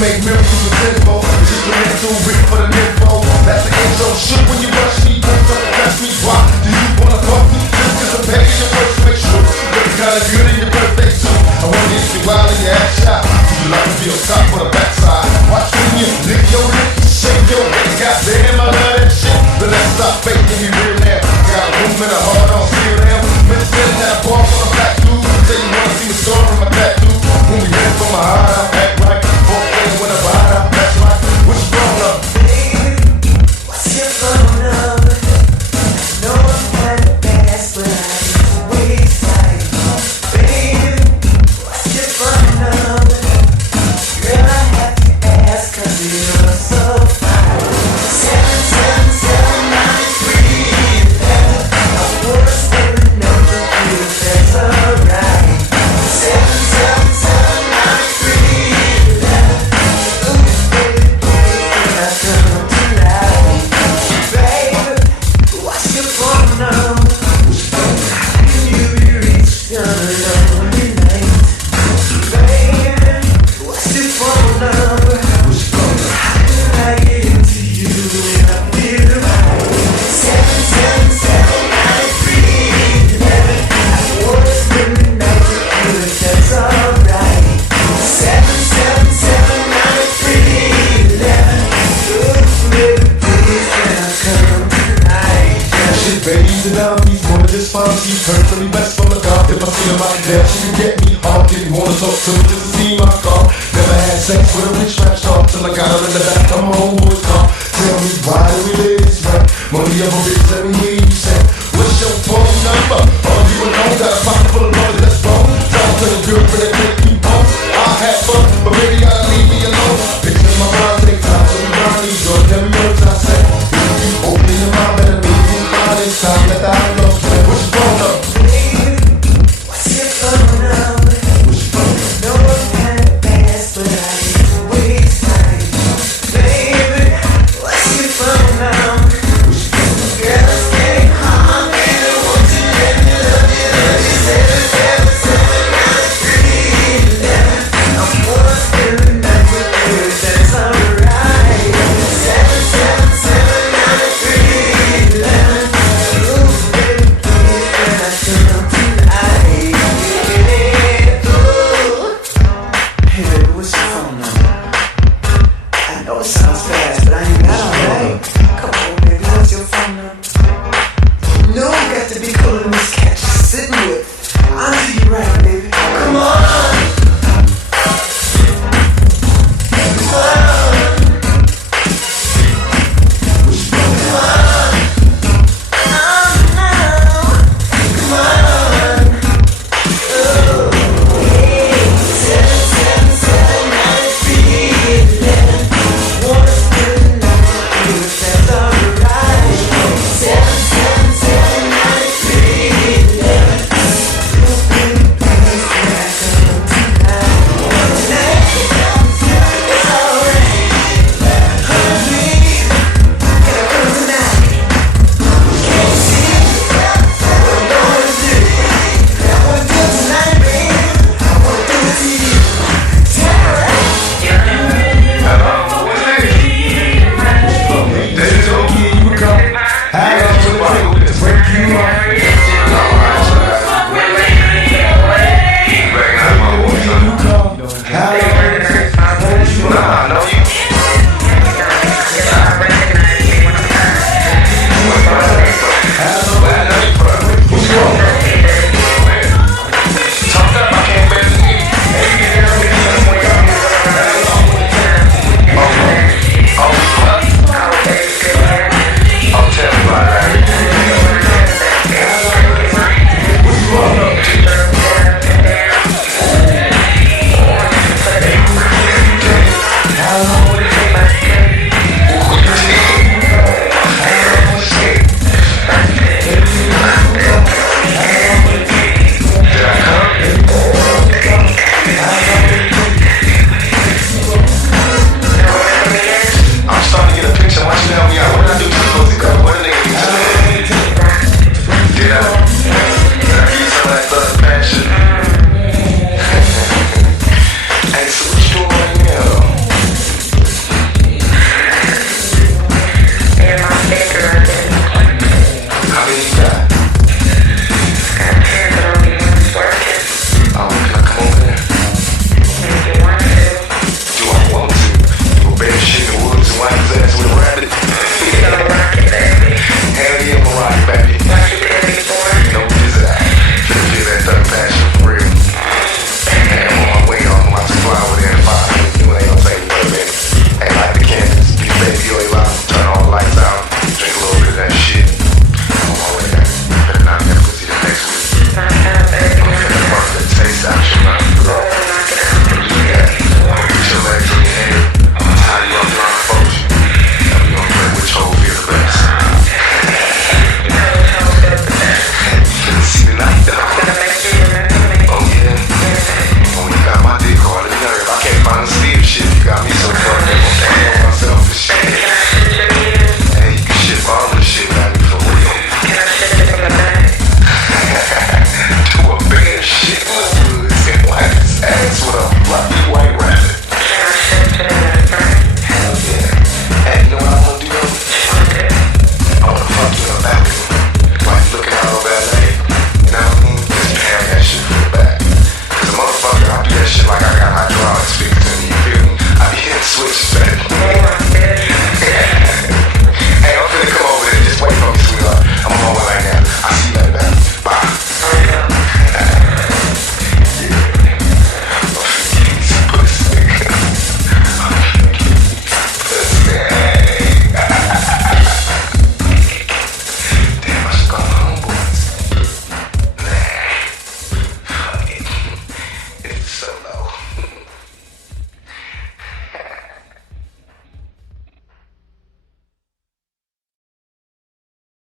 make miracles with tenfold. It's just a mental written for the nympho. That's the intro. Shit, when you rush me, don't try to catch me. Why do you wanna fuck me? Just cause I'm paying your worst, make sure you're kinda good in your birthday too. I wanna hit you wild in your ass shot. You like to be on top or the backside. Watch when you lick your lip, shake your head. Goddamn, I love that shit. But let's stop faking me real now. Got a room and a heart on feel now. Been spending that bar for a black dude. Say you wanna see the story of my tattoo. When we hit from my heart, I act right. When I ride out, that's right. What's wrong up? Baby, what's your phone number? No one had to ask, but I just waste time. Baby, what's your phone number? Girl, I have to ask, cause you're so fine. 7779311. I wanna spend the night with you, if that's alright. 7779311. She's perfectly best from the top. If I see her right there, she can get me hard. Didn't wanna talk to me just to see my car. Never had sex with a rich rap star till I got her in the back of my homeboy's car. Tell me why do we live this way? Money of a bitch, let me hear you say, what's your phone number? All you alone gotta find